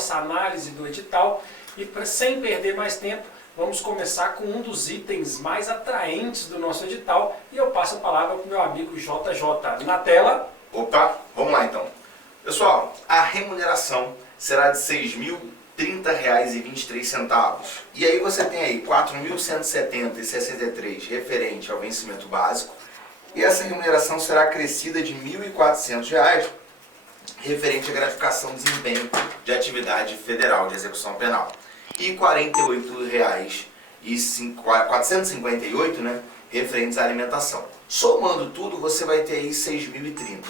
nossa análise do edital e sem perder mais tempo, vamos começar com um dos itens mais atraentes do nosso edital e eu passo a palavra para o meu amigo JJ. Na tela. Opa, vamos lá então. Pessoal, a remuneração será de R$ 6.030,23. E aí você tem aí R$ 4.170,63 referente ao vencimento básico. E essa remuneração será acrescida de R$ 1.400 referente à gratificação de desempenho de atividade federal de execução penal. E R$ 48,458, né, referentes à alimentação. Somando tudo, você vai ter aí R$ 6.030.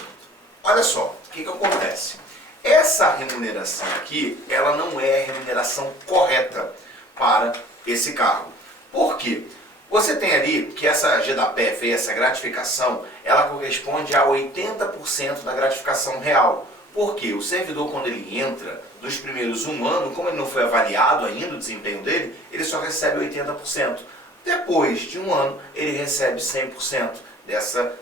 Olha só, o que acontece? Essa remuneração aqui, ela não é a remuneração correta para esse cargo. Por quê? Você tem ali que essa GDAPF, essa gratificação, ela corresponde a 80% da gratificação real. Porque o servidor, quando ele entra, nos primeiros 1 ano, como ele não foi avaliado ainda o desempenho dele, ele só recebe 80%. Depois de 1 ano, ele recebe 100% dessa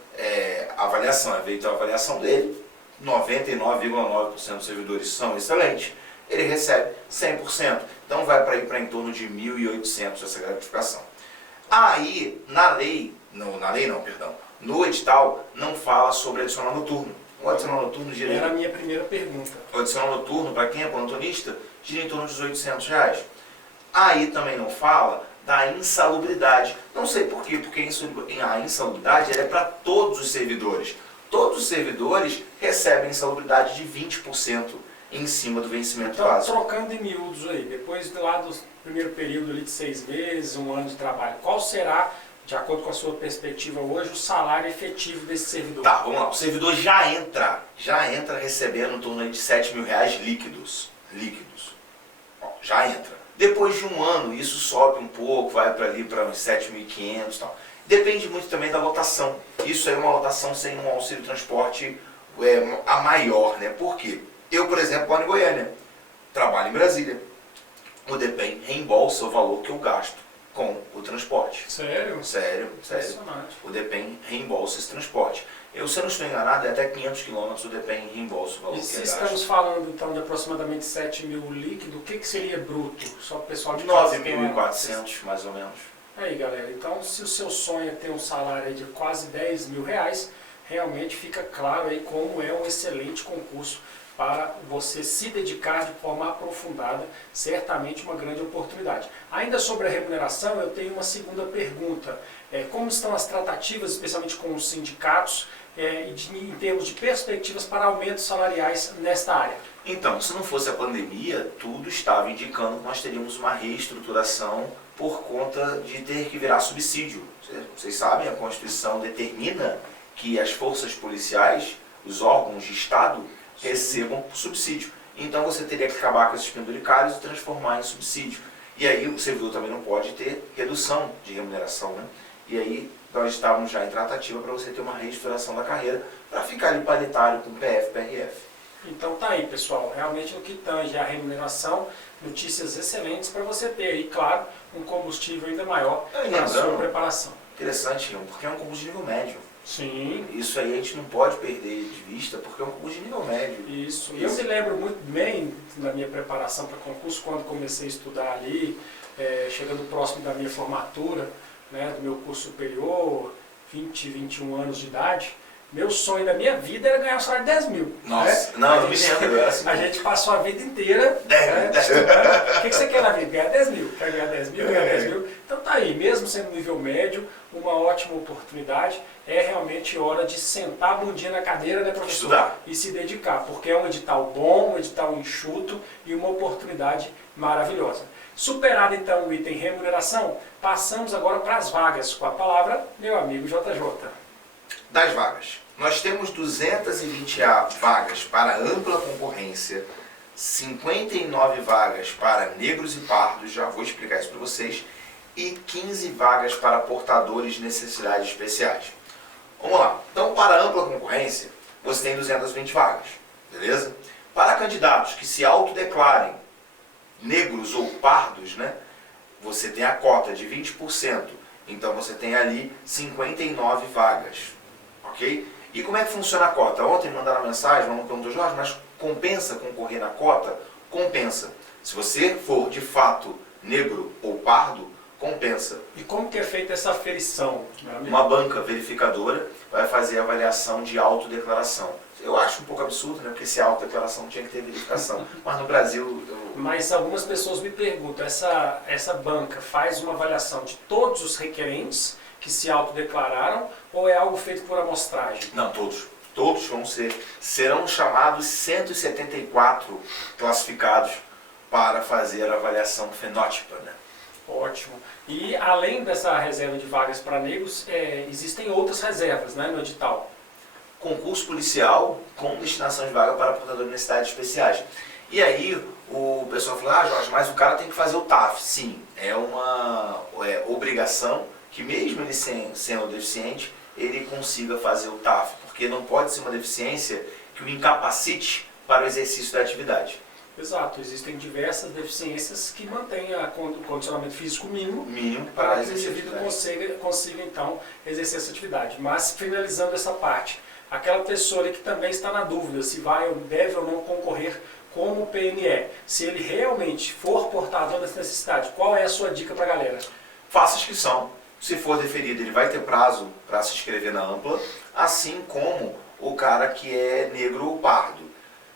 avaliação. É feita a avaliação dele, 99,9% dos servidores são excelentes, ele recebe 100%. Então vai para em torno de 1.800 essa gratificação. Aí, no edital, não fala sobre adicional noturno. O adicional noturno gira... Era a minha primeira pergunta. O adicional noturno, para quem é plantonista, gira em torno de R$ 800. Aí também não fala da insalubridade. Não sei por quê, porque a insalubridade ela é para todos os servidores. Todos os servidores recebem insalubridade de 20% em cima do vencimento básico. Trocando em miúdos aí, depois lá do primeiro período ali de 6 meses, 1 ano de trabalho, qual será, de acordo com a sua perspectiva hoje, o salário efetivo desse servidor? Tá, vamos lá. O servidor já entra recebendo em torno de R$ 7.000 líquidos. Ó, já entra. Depois de 1 ano, isso sobe um pouco, vai para ali para uns 7.500 e tal. Depende muito também da lotação. Isso aí é uma lotação sem um auxílio transporte a maior, né? Por quê? Eu, por exemplo, moro em Goiânia, trabalho em Brasília. O DEPEN reembolsa o valor que eu gasto com o transporte. Sério? Sério. O DEPEN reembolsa esse transporte. Se eu não estou enganado, é até 500 quilômetros o DEPEN reembolsa o valor que eu gasto. E se estamos falando então de aproximadamente 7.000 líquido, o que seria bruto? Só para o pessoal de casa. 9.400, mais ou menos. Aí galera, então se o seu sonho é ter um salário de quase R$ 10.000, realmente fica claro aí como é um excelente concurso para você se dedicar de forma aprofundada, certamente uma grande oportunidade. Ainda sobre a remuneração, eu tenho uma segunda pergunta. Como estão as tratativas, especialmente com os sindicatos, em termos de perspectivas para aumentos salariais nesta área? Então, se não fosse a pandemia, tudo estava indicando que nós teríamos uma reestruturação por conta de ter que virar subsídio. Vocês sabem, a Constituição determina que as forças policiais, os órgãos de Estado, recebam subsídio. Então você teria que acabar com esses penduricários e transformar em subsídio. E aí o servidor também não pode ter redução de remuneração, né? E aí nós estávamos já em tratativa para você ter uma reestruturação da carreira para ficar ali paritário com PF, PRF. Então tá aí, pessoal, realmente no que tange a remuneração, notícias excelentes para você ter aí, claro, um combustível ainda maior para a sua preparação. Interessante, porque é um combustível médio. Sim. Isso aí a gente não pode perder de vista, porque é um concurso de nível médio. Isso. E eu me lembro muito bem da minha preparação para concurso, quando comecei a estudar ali, chegando próximo da minha formatura, né, do meu curso superior, 20, 21 anos de idade. Meu sonho da minha vida era ganhar um salário de 10.000. Nossa, né? não, eu me lembro. A gente passou a vida inteira. 10 mil. O que você quer na vida? Ganhar 10.000. Quer ganhar 10.000? Ganhar 10.000. Então tá aí, mesmo sendo nível médio, uma ótima oportunidade. É realmente hora de sentar a bundinha na cadeira, né, professor? Estudar. E se dedicar, porque é um edital bom, um edital enxuto e uma oportunidade maravilhosa. Superado então o item remuneração, passamos agora para as vagas. Com a palavra, meu amigo JJ. Das vagas. Nós temos 220 vagas para ampla concorrência, 59 vagas para negros e pardos, já vou explicar isso para vocês, e 15 vagas para portadores de necessidades especiais. Vamos lá. Então, para ampla concorrência, você tem 220 vagas, beleza? Para candidatos que se autodeclarem negros ou pardos, né, você tem a cota de 20%. Então, você tem ali 59 vagas. Ok? E como é que funciona a cota? Ontem mandaram mensagem, uma perguntou, Jorge, mas compensa concorrer na cota compensa. Se você for de fato negro ou pardo, compensa. E como que é feita essa aferição, meu amigo? Uma banca verificadora vai fazer a avaliação de autodeclaração. Eu acho um pouco absurdo, né? Porque se é autodeclaração tinha que ter verificação. Mas no Brasil... Mas algumas pessoas me perguntam, essa banca faz uma avaliação de todos os requerentes que se autodeclararam ou é algo feito por amostragem? Não, todos. Todos serão chamados 174 classificados para fazer a avaliação fenótipa, né? Ótimo. E além dessa reserva de vagas para negros, existem outras reservas, né, no edital? Concurso policial com destinação de vaga para portador de necessidades especiais. E aí o pessoal falou, Jorge, mas o cara tem que fazer o TAF. Sim, é uma obrigação que mesmo ele sendo deficiente, ele consiga fazer o TAF, porque não pode ser uma deficiência que o incapacite para o exercício da atividade. Exato, existem diversas deficiências que mantêm o condicionamento físico mínimo para que o indivíduo consiga então exercer essa atividade. Mas finalizando essa parte, aquela pessoa ali que também está na dúvida se deve ou não concorrer como PNE, se ele realmente for portador dessa necessidade, qual é a sua dica para a galera? Faça inscrição. Se for deferido, ele vai ter prazo para se inscrever na ampla, assim como o cara que é negro ou pardo.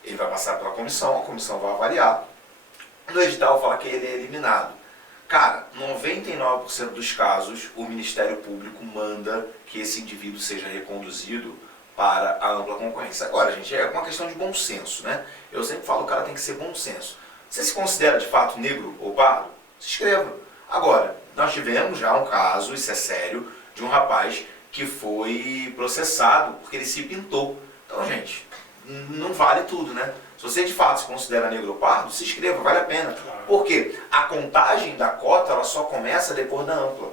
Ele vai passar pela comissão, a comissão vai avaliar. No edital fala que ele é eliminado. Cara, 99% dos casos, o Ministério Público manda que esse indivíduo seja reconduzido para a ampla concorrência. Agora, gente, é uma questão de bom senso, né? Eu sempre falo que o cara tem que ser bom senso. Você se considera de fato negro ou pardo? Se inscreva. Agora, nós tivemos já um caso, isso é sério, de um rapaz que foi processado porque ele se pintou. Então, gente, não vale tudo, né? Se você de fato se considera negro ou pardo, se inscreva, vale a pena. Porque a contagem da cota ela só começa depois da ampla.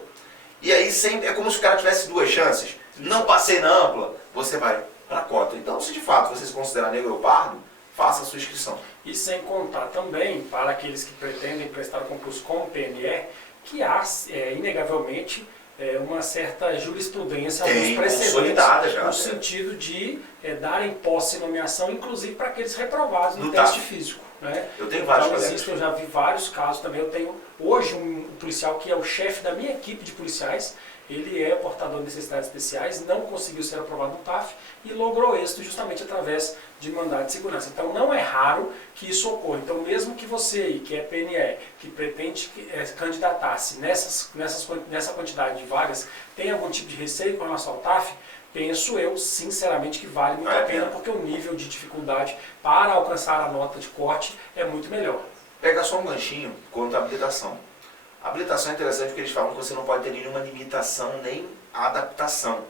E aí sempre é como se o cara tivesse duas chances. Não passei na ampla, você vai para a cota. Então, se de fato você se considera negro ou pardo, faça a sua inscrição. E sem contar também, para aqueles que pretendem prestar o concurso como PNE, que há, inegavelmente, uma certa jurisprudência, alguns precedentes, no sentido de darem posse e nomeação, inclusive para aqueles reprovados no teste físico. Né? Eu tenho vários colegas. Eu já vi vários casos também. Eu tenho hoje um policial que é o chefe da minha equipe de policiais. Ele é portador de necessidades especiais, não conseguiu ser aprovado no TAF e logrou êxito justamente através de mandado de segurança. Então não é raro que isso ocorra. Então mesmo que você, que é PNE, que pretende candidatar-se nessa quantidade de vagas, tem algum tipo de receio com relação ao TAF, penso eu, sinceramente, que vale muito a pena, porque o nível de dificuldade para alcançar a nota de corte é muito melhor. Pega só um ganchinho quanto à habilitação. A habilitação é interessante porque eles falam que você não pode ter nenhuma limitação nem adaptação.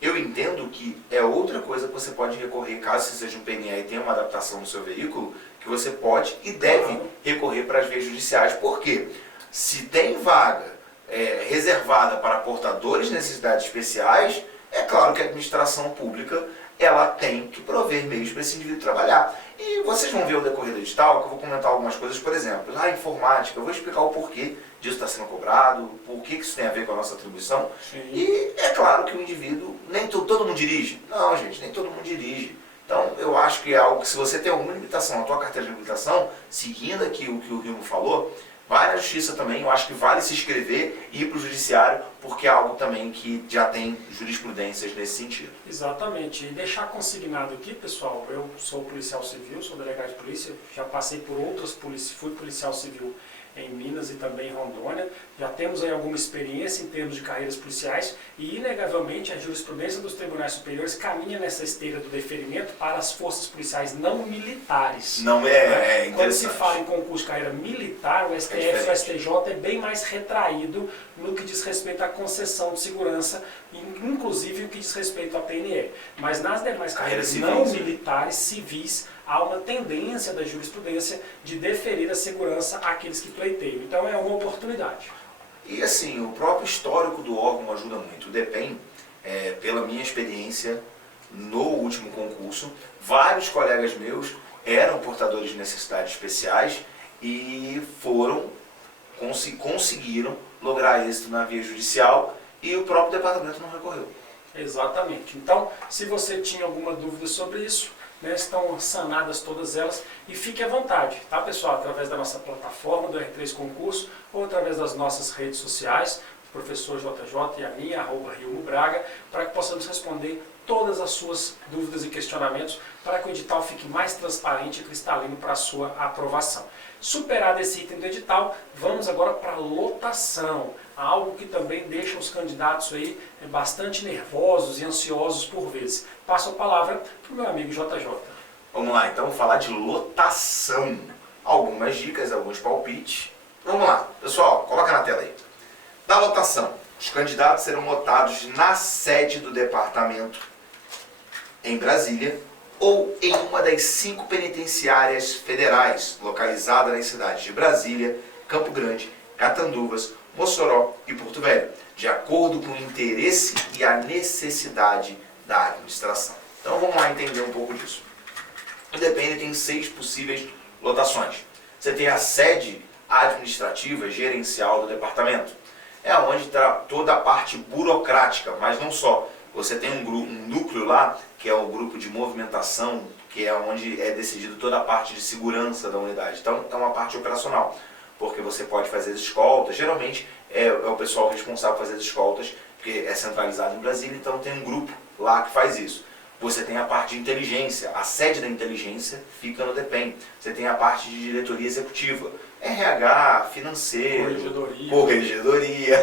Eu entendo que é outra coisa que você pode recorrer, caso você seja um PNE e tenha uma adaptação no seu veículo, que você pode e deve recorrer para as vias judiciais. Por quê? Se tem vaga reservada para portadores de necessidades especiais, é claro que a administração pública ela tem que prover meios para esse indivíduo trabalhar. E vocês vão ver o decorrer do edital, que eu vou comentar algumas coisas, por exemplo, a informática, eu vou explicar o porquê disso está sendo cobrado, por que isso tem a ver com a nossa atribuição. Sim. E é claro que o indivíduo, nem todo mundo dirige. Não, gente, nem todo mundo dirige. Então, eu acho que é algo que, se você tem alguma limitação na tua carteira de habilitação, seguindo aqui o que o Rimo falou, vai na justiça também. Eu acho que vale se inscrever e ir para o judiciário, porque é algo também que já tem jurisprudências nesse sentido. Exatamente. E deixar consignado aqui, pessoal, eu sou policial civil, sou delegado de polícia, já passei por outras polícias, fui policial civil em Minas e também em Rondônia. Já temos aí alguma experiência em termos de carreiras policiais e, inegavelmente, a jurisprudência dos tribunais superiores caminha nessa esteira do deferimento para as forças policiais não militares. Não é interessante. Quando se fala em concurso de carreira militar, o STF e o STJ é bem mais retraído no que diz respeito à concessão de segurança, inclusive o que diz respeito à PNE. Mas nas demais carreiras não militares, civis, há uma tendência da jurisprudência de deferir a segurança àqueles que pleiteiam. Então é uma oportunidade. E assim, o próprio histórico do órgão ajuda muito. O DEPEN, pela minha experiência no último concurso, vários colegas meus eram portadores de necessidades especiais e conseguiram lograr êxito na via judicial e o próprio departamento não recorreu. Exatamente. Então, se você tinha alguma dúvida sobre isso, né, estão sanadas todas elas, e fique à vontade, tá pessoal, através da nossa plataforma do R3 Concurso ou através das nossas redes sociais, professor JJ e a minha, @RioMoBraga, para que possamos responder todas as suas dúvidas e questionamentos, para que o edital fique mais transparente e cristalino para a sua aprovação. Superado esse item do edital, vamos agora para a lotação, algo que também deixa os candidatos aí bastante nervosos e ansiosos por vezes. Passo a palavra para o meu amigo JJ. Vamos lá, então, falar de lotação. Algumas dicas, alguns palpites. Vamos lá, pessoal, coloca na tela aí. Da lotação, os candidatos serão lotados na sede do departamento, em Brasília, ou em uma das 5 penitenciárias federais, localizadas nas cidades de Brasília, Campo Grande, Catanduvas, Mossoró e Porto Velho, de acordo com o interesse e a necessidade da administração. Então vamos lá entender um pouco disso. O Depende tem 6 possíveis lotações. Você tem a sede administrativa gerencial do departamento. É onde está toda a parte burocrática, mas não só. Você tem um núcleo lá, que é o grupo de movimentação, que é onde é decidido toda a parte de segurança da unidade. Então é uma parte operacional, porque você pode fazer as escoltas, geralmente é o pessoal responsável por fazer as escoltas, porque é centralizado em Brasília, então tem um grupo lá que faz isso. Você tem a parte de inteligência, a sede da inteligência fica no DEPEN. Você tem a parte de diretoria executiva, RH, financeiro, corregedoria.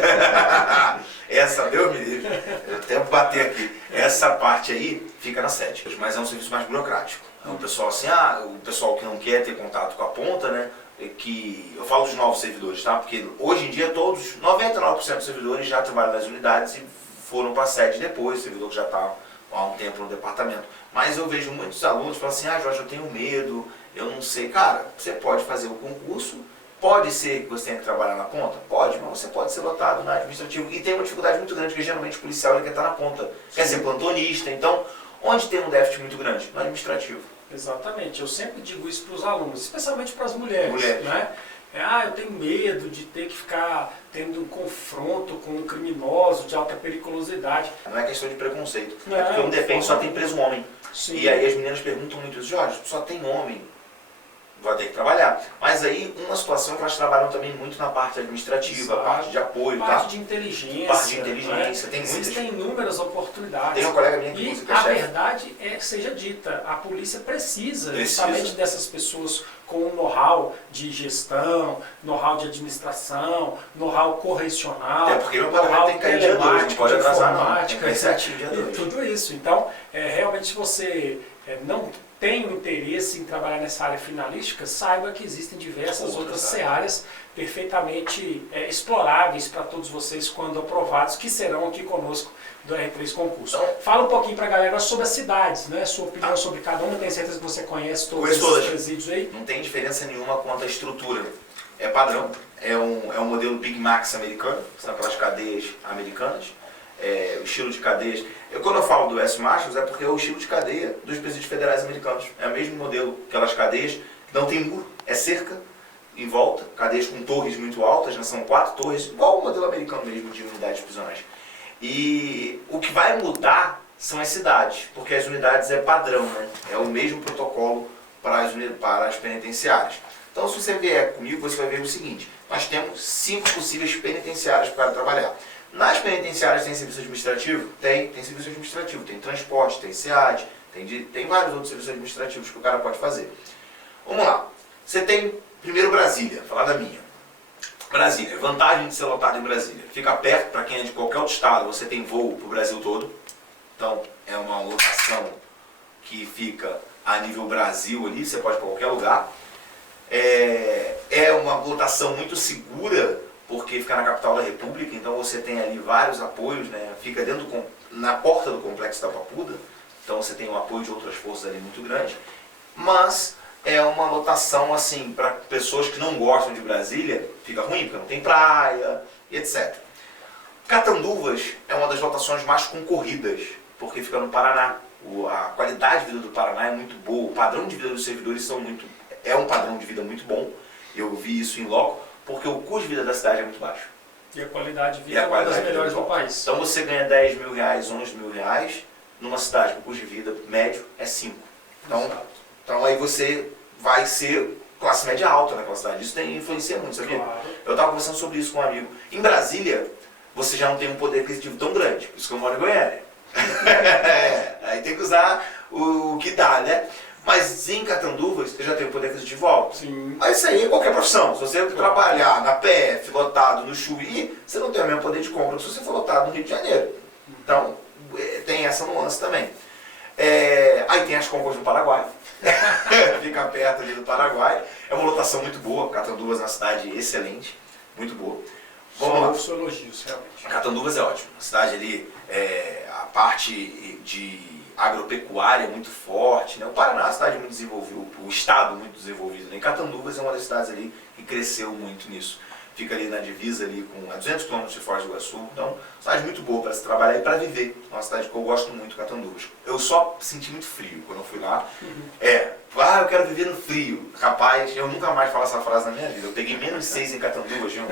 Essa, Deus me livre, eu tenho que bater aqui. Essa parte aí fica na sede, mas é um serviço mais burocrático. É um pessoal assim, o pessoal que não quer ter contato com a ponta, né? Que eu falo dos novos servidores, tá? Porque hoje em dia todos, 99% dos servidores já trabalham nas unidades e foram para a sede depois, o servidor que já está há um tempo no departamento. Mas eu vejo muitos alunos falando assim, Jorge, eu tenho medo, eu não sei. Cara, você pode fazer o concurso, pode ser que você tenha que trabalhar na ponta? Pode, mas você pode ser lotado na administrativa. E tem uma dificuldade muito grande, porque geralmente o policial ele quer estar na ponta, quer ser plantonista. Então, onde tem um déficit muito grande? No administrativo. Exatamente, eu sempre digo isso para os alunos, especialmente para as mulheres. Né? Eu tenho medo de ter que ficar tendo um confronto com um criminoso de alta periculosidade. Não é questão de preconceito, é porque um Depende só tem preso homem. Sim. E aí as meninas perguntam muito, Jorge, só tem homem, vai ter que trabalhar. Mas aí uma situação que elas trabalham também muito na parte administrativa, a parte de apoio, parte de inteligência. Parte de inteligência, tem muitas. Existem inúmeras oportunidades. Tem uma colega minha que e a verdade é que seja dita, a polícia precisa justamente dessas pessoas com know-how de gestão, know-how de administração, know-how correcional, é porque meu pagamento tem que cair dia 2, não pode atrasar não, tem que cair certinho dia 2. Tudo isso. Então, realmente se você não tem um interesse em trabalhar nessa área finalística, saiba que existem diversas outras searas perfeitamente exploráveis para todos vocês quando aprovados, que serão aqui conosco do R3 Concurso. Então, fala um pouquinho para a galera sobre as cidades, né? Sua opinião sobre cada uma, tenho certeza que você conhece todos esses presídios aí. Não tem diferença nenhuma quanto à estrutura. É padrão, é um modelo Big Max americano, que são aquelas cadeias americanas. O estilo de cadeias. Quando eu falo do S Marshals é porque é o estilo de cadeia dos presídios federais americanos. É o mesmo modelo, aquelas cadeias que não tem muro, é cerca em volta, cadeias com torres muito altas, né? São 4 torres, igual o modelo americano mesmo de unidades prisionais. E o que vai mudar são as cidades, porque as unidades é padrão, né? É o mesmo protocolo para as penitenciárias. Então se você vier comigo, você vai ver o seguinte, nós temos 5 possíveis penitenciárias para trabalhar. Nas penitenciárias tem serviço administrativo? Tem serviço administrativo, tem transporte, tem SEAD, tem vários outros serviços administrativos que o cara pode fazer. Vamos lá, você tem primeiro Brasília, falar da minha. Brasília, vantagem de ser lotado em Brasília. Fica perto, para quem é de qualquer outro estado, você tem voo para o Brasil todo. Então é uma lotação que fica a nível Brasil ali, você pode ir para qualquer lugar. É uma lotação muito segura, porque fica na capital da República, então você tem ali vários apoios, né? Fica na porta do Complexo da Papuda, então você tem o apoio de outras forças ali muito grande, mas é uma lotação assim, para pessoas que não gostam de Brasília, fica ruim, porque não tem praia, etc. Catanduvas é uma das lotações mais concorridas, porque fica no Paraná. A qualidade de vida do Paraná é muito boa, o padrão de vida dos servidores é um padrão de vida muito bom, eu vi isso em loco, porque o custo de vida da cidade é muito baixo. E a qualidade de vida é uma das melhores do país. Então você ganha 10 mil reais, 11 mil reais, numa cidade com custo de vida médio é 5. Então aí você vai ser classe média alta naquela cidade. Isso influencia muito, sabia? Claro. Eu estava conversando sobre isso com um amigo. Em Brasília, você já não tem um poder aquisitivo tão grande, por isso que eu moro em Goiânia. Aí tem que usar o que dá, né? Mas em Catanduvas, você já tem um poder aquisitivo alto. Sim. Mas isso aí é qualquer profissão. Se você trabalhar na PF, lotado no Chuí, você não tem o mesmo poder de compra que se você for lotado no Rio de Janeiro. Então, tem essa nuance também. Aí tem as compras no Paraguai. Fica perto ali do Paraguai. É uma lotação muito boa. Catanduvas é uma cidade excelente. Muito boa. Vamos lá. Ouço elogios, realmente. Catanduvas é ótimo. A cidade ali, a parte de agropecuária é muito forte, né? O Paraná é uma cidade muito desenvolvida, o estado muito desenvolvido, né? E Catanduvas é uma das cidades ali que cresceu muito nisso. Fica ali na divisa ali com 200 km de Foz do Iguaçu, então uma cidade muito boa para se trabalhar e para viver. É uma cidade que eu gosto muito, Catanduvas. Eu só senti muito frio quando eu fui lá. Eu quero viver no frio. Rapaz, eu nunca mais falo essa frase na minha vida. Eu peguei -6 em Catanduvas, João.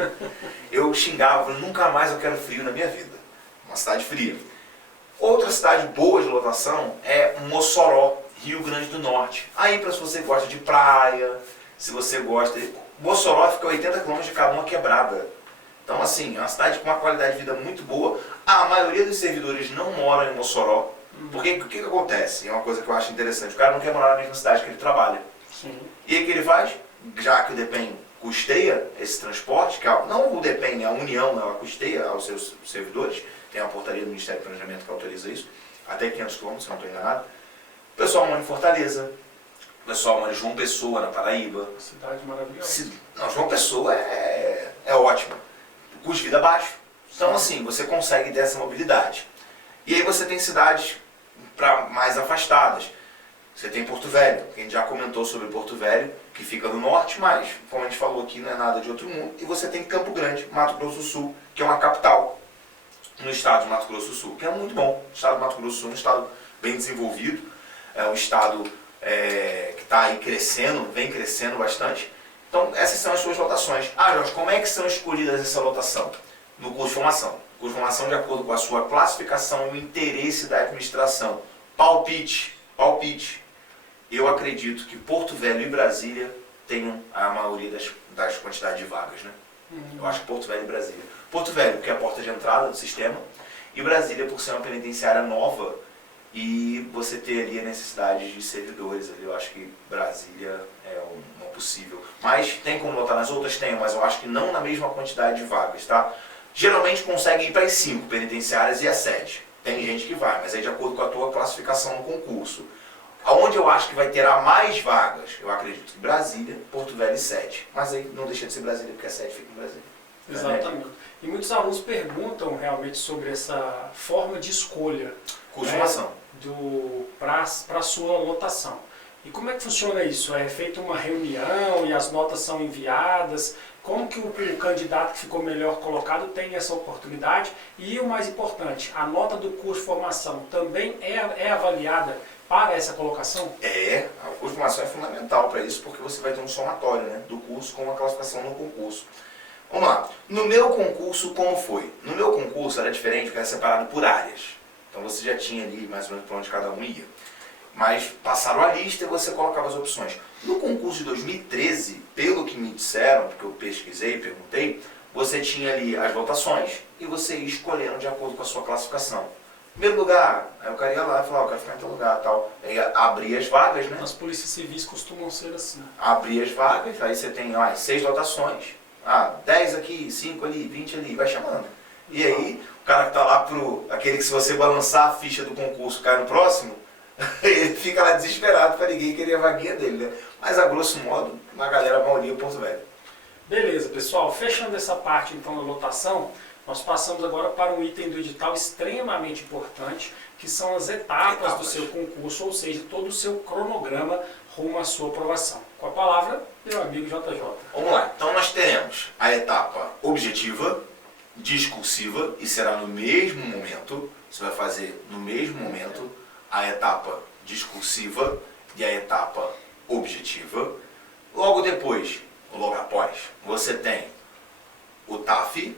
Eu xingava, falei, nunca mais eu quero frio na minha vida. Uma cidade fria. Outra cidade boa de lotação é Mossoró, Rio Grande do Norte. Aí, se você gosta de praia, se você gosta... Mossoró fica a 80 km de Canoa Quebrada. Então, assim, é uma cidade com uma qualidade de vida muito boa. A maioria dos servidores não moram em Mossoró. Porque o que acontece? É uma coisa que eu acho interessante. O cara não quer morar na mesma cidade que ele trabalha. Sim. E aí o que ele faz? Já que o DEPEN custeia esse transporte, não o DEPEN, né? A União, ela custeia aos seus servidores. Tem uma portaria do Ministério do Planejamento que autoriza isso. Até 500 km, se não estou enganado. O pessoal mora em Fortaleza. O pessoal mora em João Pessoa, na Paraíba. Cidade maravilhosa. Não, João Pessoa é ótimo. O custo de vida baixo. Então, assim, você consegue ter essa mobilidade. E aí você tem cidades mais afastadas. Você tem Porto Velho, que a gente já comentou sobre Porto Velho, que fica no norte, mas, como a gente falou aqui, não é nada de outro mundo. E você tem Campo Grande, Mato Grosso do Sul, que é uma capital no estado de Mato Grosso do Sul, que é muito bom. O estado de Mato Grosso do Sul é um estado bem desenvolvido, é um estado que está aí crescendo, vem crescendo bastante. Então, essas são as suas lotações. Jorge, como é que são escolhidas essa lotação? No curso de formação. Curso de formação de acordo com a sua classificação e o interesse da administração. Palpite. Eu acredito que Porto Velho e Brasília tenham a maioria das quantidades de vagas, né? Eu acho que Porto Velho e Brasília. Porto Velho, porque é a porta de entrada do sistema, e Brasília, por ser uma penitenciária nova, e você ter ali a necessidade de servidores ali. Eu acho que Brasília é uma possível. Mas tem como lotar nas outras? Tem, mas eu acho que não na mesma quantidade de vagas, tá? Geralmente consegue ir para as 5 penitenciárias e a 7. Tem gente que vai, mas é de acordo com a tua classificação no concurso. Aonde eu acho que vai ter a mais vagas, eu acredito que Brasília, Porto Velho e 7. Mas aí não deixa de ser Brasília, porque a 7 fica em Brasília. Exatamente. E muitos alunos perguntam realmente sobre essa forma de escolha, curso de formação para a sua lotação. E como é que funciona isso? É feita uma reunião e as notas são enviadas? Como que o candidato que ficou melhor colocado tem essa oportunidade? E o mais importante, a nota do curso de formação também é avaliada para essa colocação? O curso de formação é fundamental para isso, porque você vai ter um somatório, né, do curso com a classificação no concurso. Vamos lá. No meu concurso, como foi? No meu concurso era diferente, porque era separado por áreas. Então você já tinha ali mais ou menos para onde cada um ia. Mas passaram a lista e você colocava as opções. No concurso de 2013, pelo que me disseram, porque eu pesquisei e perguntei, você tinha ali as votações e você ia escolhendo de acordo com a sua classificação. Primeiro lugar, aí o cara ia lá e falava, eu quero ficar em tal lugar, tal. Aí abria as vagas, né? As polícias civis costumam ser assim. Abria as vagas, aí você tem 6 votações. 10 aqui, 5 ali, 20 ali, vai chamando. E aí, o cara que tá lá aquele que se você balançar a ficha do concurso cai no próximo, ele fica lá desesperado para ninguém querer a vaguinha dele, né? Mas a grosso modo, a maioria é Porto Velho. Beleza, pessoal. Fechando essa parte então da lotação, nós passamos agora para um item do edital extremamente importante, que são as etapas do seu concurso, ou seja, todo o seu cronograma rumo à sua aprovação. Com a palavra, meu amigo JJ. Vamos lá. Então nós teremos a etapa objetiva, discursiva, e será no mesmo momento, você vai fazer no mesmo momento a etapa discursiva e a etapa objetiva. Logo depois, logo após, você tem o TAF,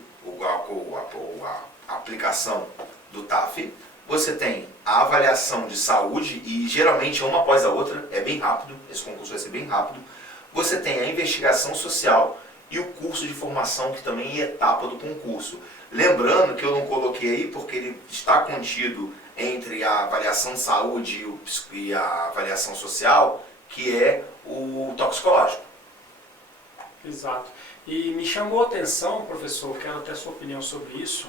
a aplicação do TAF, você tem a avaliação de saúde, e geralmente uma após a outra, é bem rápido, esse concurso vai ser bem rápido. Você tem a investigação social e o curso de formação, que também é etapa do concurso. Lembrando que eu não coloquei aí porque ele está contido entre a avaliação de saúde e a avaliação social, que é o toxicológico. Exato. E me chamou a atenção, professor, quero até a sua opinião sobre isso,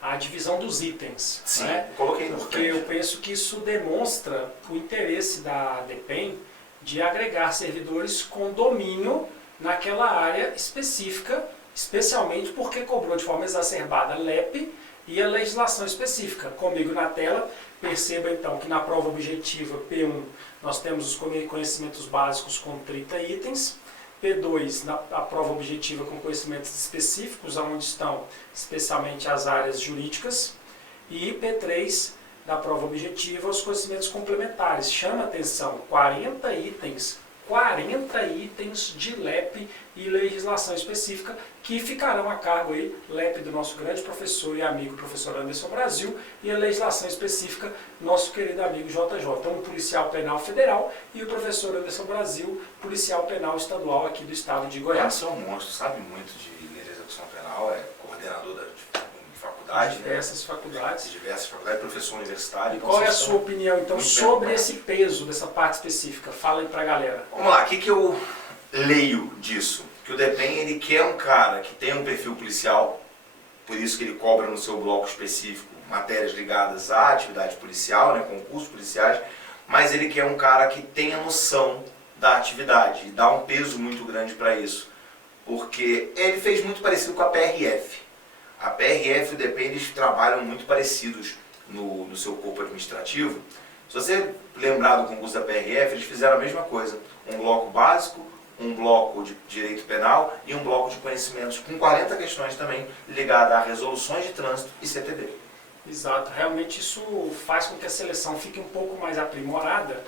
a divisão dos itens. Sim, né? coloquei no Porque eu penso que isso demonstra o interesse da DEPEN de agregar servidores com domínio naquela área específica, especialmente porque cobrou de forma exacerbada a LEP e a legislação específica. Comigo na tela, perceba então que na prova objetiva P1 nós temos os conhecimentos básicos com 30 itens, P2 a prova objetiva com conhecimentos específicos, onde estão especialmente as áreas jurídicas, e P3 da prova objetiva os conhecimentos complementares. Chama atenção, 40 itens de LEP e legislação específica que ficarão a cargo aí, LEP do nosso grande professor e amigo professor Anderson Brasil, e a legislação específica nosso querido amigo JJ, um policial penal federal, e o professor Anderson Brasil, policial penal estadual aqui do estado de Goiás. Você é um monstro, sabe muito de lei de execução penal, é coordenador de faculdade, diversas faculdades. Diversas faculdades, professor universitário. E então qual é a sua opinião, então, sobre esse peso dessa parte específica? Fala aí pra galera. Vamos lá, o que eu leio disso? Que o DEPEN, ele quer um cara que tem um perfil policial, por isso que ele cobra no seu bloco específico matérias ligadas à atividade policial, né, concursos policiais, mas ele quer um cara que tenha noção da atividade e dá um peso muito grande para isso, porque ele fez muito parecido com a PRF. A PRF e o DEPEN, eles trabalham muito parecidos no seu corpo administrativo. Se você lembrar do concurso da PRF, eles fizeram a mesma coisa. Um bloco básico, um bloco de direito penal e um bloco de conhecimentos com 40 questões também ligadas a resoluções de trânsito e CTB. Exato. Realmente isso faz com que a seleção fique um pouco mais aprimorada,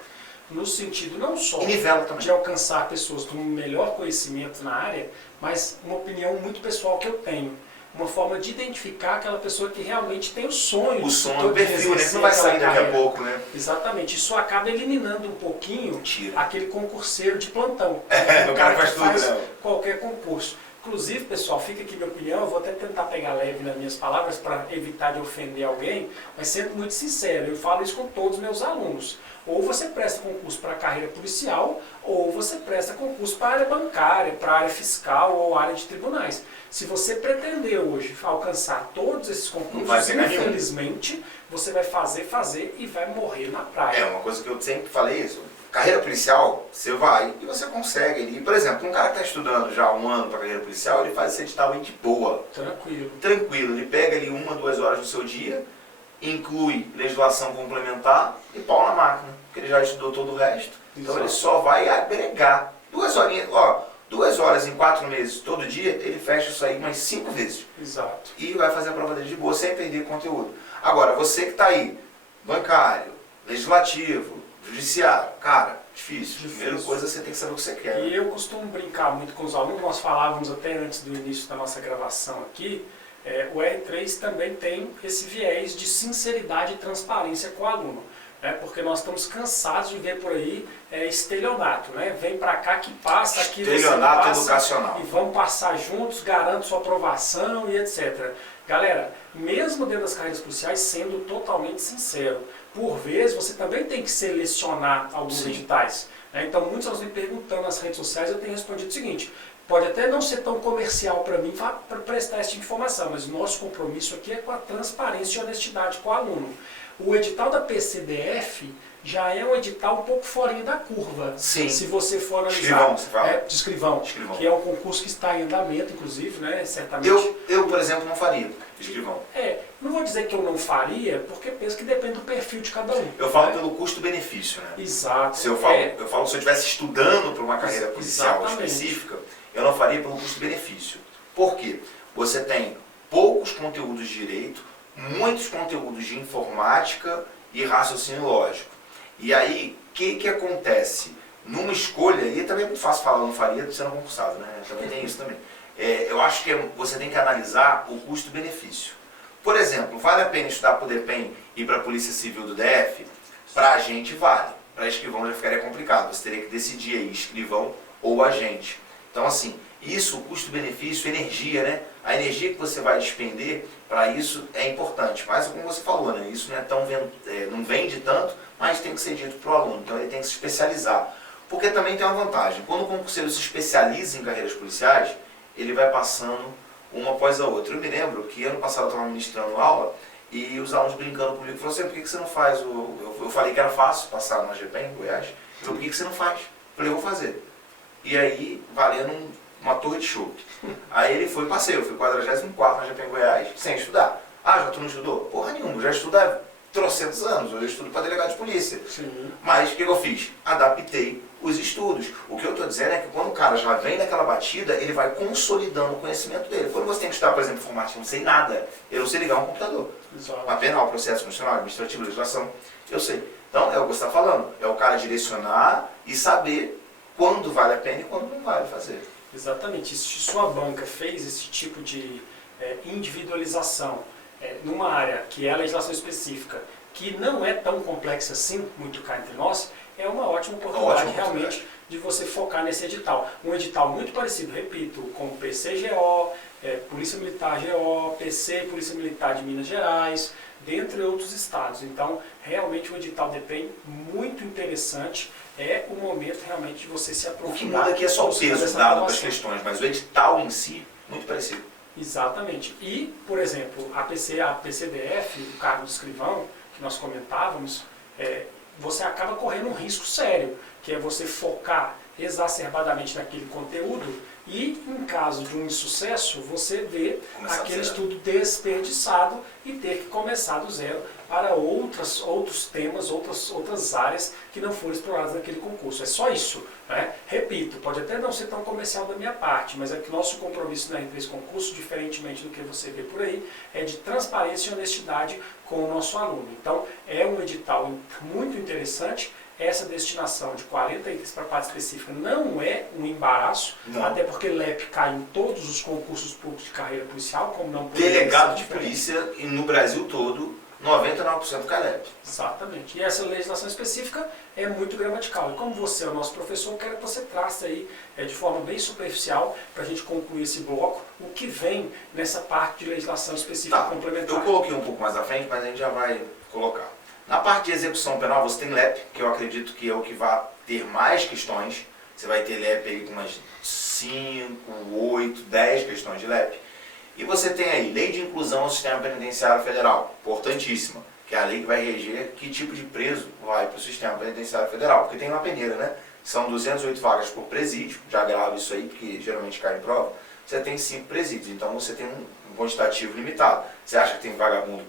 no sentido não só de alcançar pessoas com melhor conhecimento na área, mas uma opinião muito pessoal que eu tenho. Uma forma de identificar aquela pessoa que realmente tem o sonho. O sonho, o perfil, né? Que não vai sair daqui a pouco, né? Exatamente. Isso acaba eliminando um pouquinho aquele concurseiro de plantão. O cara faz tudo, né? Qualquer concurso. Inclusive, pessoal, fica aqui minha opinião, eu vou até tentar pegar leve nas minhas palavras para evitar de ofender alguém, mas sendo muito sincero, eu falo isso com todos os meus alunos. Ou você presta concurso para a carreira policial, ou você presta concurso para a área bancária, para a área fiscal ou área de tribunais. Se você pretender hoje alcançar todos esses concursos, infelizmente, você vai fazer e vai morrer na praia. É uma coisa que eu sempre falei isso. Carreira policial, você vai e você consegue. E, por exemplo, um cara que está estudando já há um ano para carreira policial, ele faz esse edital aí de boa. Tranquilo. Tranquilo. Ele pega ali 1 a 2 horas do seu dia, inclui legislação complementar e pau na máquina, porque ele já estudou todo o resto. Então ele só vai agregar. 2 horinhas, 2 horas em 4 meses, todo dia, ele fecha isso aí umas 5 vezes. Exato. E vai fazer a prova dele de boa, sem perder conteúdo. Agora, você que está aí, bancário, legislativo, judiciário, cara, difícil. Primeira coisa, você tem que saber o que você quer. E eu costumo brincar muito com os alunos, nós falávamos até antes do início da nossa gravação aqui, o R3 também tem esse viés de sinceridade e transparência com o aluno. Porque nós estamos cansados de ver por aí estelionato, né? Vem pra cá que passa, aqui estelionato você passa, educacional. E vamos passar juntos, garanto sua aprovação e etc. Galera, mesmo dentro das carreiras policiais, sendo totalmente sincero, por vezes você também tem que selecionar alguns editais. Então muitos estão me perguntando nas redes sociais, eu tenho respondido o seguinte: pode até não ser tão comercial para mim para prestar esse tipo de informação, mas o nosso compromisso aqui é com a transparência e honestidade com o aluno. O edital da PCDF já é um edital um pouco fora da curva. Sim. Se você for analisar. Escrivão, você fala? De escrivão, que é um concurso que está em andamento, inclusive, né, certamente. Eu, por exemplo, não faria escrivão. Não vou dizer que eu não faria, porque penso que depende do perfil de cada um. Eu falo pelo custo-benefício, né? Exato. Se eu falo se eu estivesse estudando para uma carreira policial específica, eu não faria pelo custo-benefício. Por quê? Você tem poucos conteúdos de direito, muitos conteúdos de informática e raciocínio lógico. E aí, o que acontece? Numa escolha, e também é muito fácil falar, não faria, sendo concursado, né? Também tem isso também. Eu acho que você tem que analisar o custo-benefício. Por exemplo, vale a pena estudar para o DEPEN e para a Polícia Civil do DF? Para a gente vale. Para escrivão já ficaria complicado. Você teria que decidir aí, escrivão ou agente. Então assim, isso, custo-benefício, energia, né? A energia que você vai despender para isso é importante. Mas como você falou, né? Isso não é tão não vende tanto, mas tem que ser dito para o aluno. Então ele tem que se especializar. Porque também tem uma vantagem. Quando o concurseiro se especializa em carreiras policiais, ele vai passando uma após a outra. Eu me lembro que ano passado eu estava ministrando aula e os alunos brincando comigo falaram assim, por que você não faz eu falei que era fácil passar na GPEM em Goiás. Eu falei, por que você não faz? Eu falei, eu vou fazer. E aí, valendo uma torre de chope. Aí ele foi e passei, eu fui 44º na GPEM Goiás, sem estudar. Ah, já tu não estudou? Porra nenhuma, já estudo há trocentos anos, eu estudo para delegado de polícia. Sim. Mas o que eu fiz? Adaptei os estudos. O que eu estou dizendo é que quando o cara já vem naquela batida, ele vai consolidando o conhecimento dele. Quando você tem que estudar, por exemplo, informática, eu não sei nada, eu não sei ligar um computador. Uma penal, processo constitucional, administrativo, legislação, eu sei. Então, é o que você está falando, é o cara direcionar e saber quando vale a pena e quando não vale fazer. Exatamente. Se sua banca fez esse tipo de individualização numa área que é a legislação específica, que não é tão complexa assim, muito cá entre nós, é uma ótima oportunidade realmente de você focar nesse edital. Um edital muito parecido, repito, com o PCGO, Polícia Militar GO, PC, Polícia Militar de Minas Gerais, dentre outros estados. Então, realmente o edital DEPEN muito interessante. É o momento realmente de você se aprofundar. O que muda aqui é só o peso dado das questões, mas o edital em si, muito parecido. Exatamente. E, por exemplo, a PCDF, o cargo de escrivão, que nós comentávamos, você acaba correndo um risco sério, que é você focar exacerbadamente naquele conteúdo e, em caso de um insucesso, você vê aquele estudo desperdiçado e ter que começar do zero para outros temas, outras áreas que não foram exploradas naquele concurso. É só isso. Né? Repito, pode até não ser tão comercial da minha parte, mas é que nosso compromisso na R3 Concurso, diferentemente do que você vê por aí, é de transparência e honestidade com o nosso aluno. Então, é um edital muito interessante. Essa destinação de 40 itens para parte específica não é um embaraço, até porque LEP cai em todos os concursos públicos de carreira policial, como não poderia delegado de polícia, e no Brasil todo, 99% cai LEP. Exatamente. E essa legislação específica é muito gramatical. E como você é o nosso professor, eu quero que você trace aí, de forma bem superficial, para a gente concluir esse bloco, o que vem nessa parte de legislação específica complementar. Eu coloquei um pouco mais à frente, mas a gente já vai colocar. Na parte de execução penal, você tem LEP, que eu acredito que é o que vai ter mais questões. Você vai ter LEP aí com umas 5, 8, 10 questões de LEP. E você tem aí Lei de Inclusão ao Sistema Penitenciário Federal, importantíssima, que é a lei que vai reger que tipo de preso vai para o Sistema Penitenciário Federal. Porque tem uma peneira, né? São 208 vagas por presídio, já gravo isso aí, porque geralmente cai em prova. Você tem 5 presídios, então você tem um quantitativo limitado. Você acha que tem vagabundo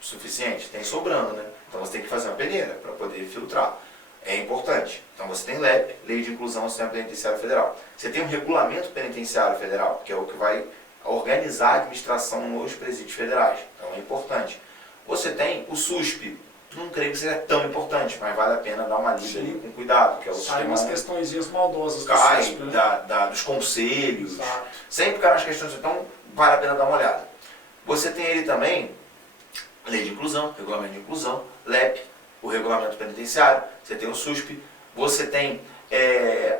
suficiente? Tem sobrando, né? Então você tem que fazer uma peneira para poder filtrar. É importante. Então você tem LEP, Lei de Inclusão ao Sistema Penitenciário Federal. Você tem um Regulamento Penitenciário Federal, que é o que vai organizar a administração nos presídios federais. Então é importante. Você tem o SUSP. Não creio que seja tão importante, mas vale a pena dar uma lida ali com cuidado, que é o sistema. Umas questõezinhas maldosas do SUSP, SUSP, né? dos conselhos. Exato. Sempre cai nas questões, então vale a pena dar uma olhada. Você tem ele também Lei de Inclusão, Regulamento de Inclusão, LEP, o Regulamento Penitenciário, você tem o SUSP, você tem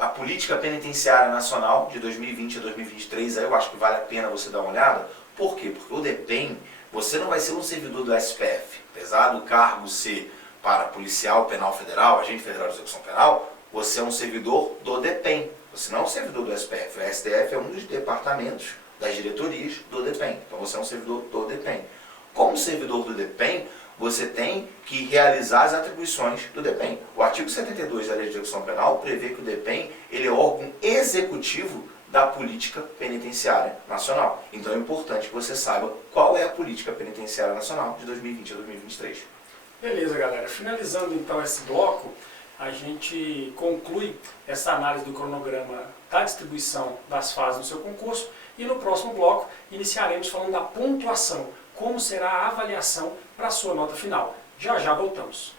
a Política Penitenciária Nacional de 2020 a 2023, aí eu acho que vale a pena você dar uma olhada. Por quê? Porque o DEPEN, você não vai ser um servidor do SPF, apesar do cargo ser para policial penal federal, agente federal de execução penal, você é um servidor do DEPEN, você não é um servidor do SPF, o STF é um dos departamentos das diretorias do DEPEN, então você é um servidor do DEPEN. Como servidor do DEPEN, você tem que realizar as atribuições do DEPEN. O artigo 72 da Lei de Execução Penal prevê que o DEPEN ele é órgão executivo da Política Penitenciária Nacional. Então é importante que você saiba qual é a Política Penitenciária Nacional de 2020 a 2023. Beleza, galera. Finalizando então esse bloco, a gente conclui essa análise do cronograma da distribuição das fases no seu concurso e no próximo bloco iniciaremos falando da pontuação. Como será a avaliação para a sua nota final. Já já voltamos.